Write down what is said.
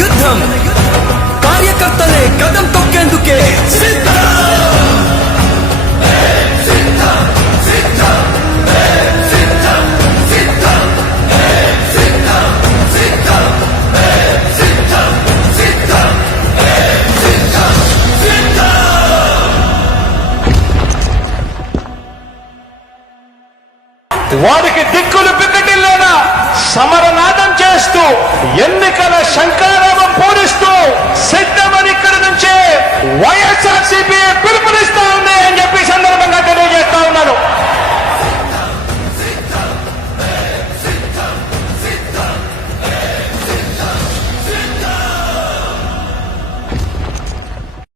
యుద్ధం కార్యకర్తలే కదం తొక్కేందుకే సిద్ధం వారికి దిక్కులు పిక్కటిల్లేనా సమరనాదం చేస్తూ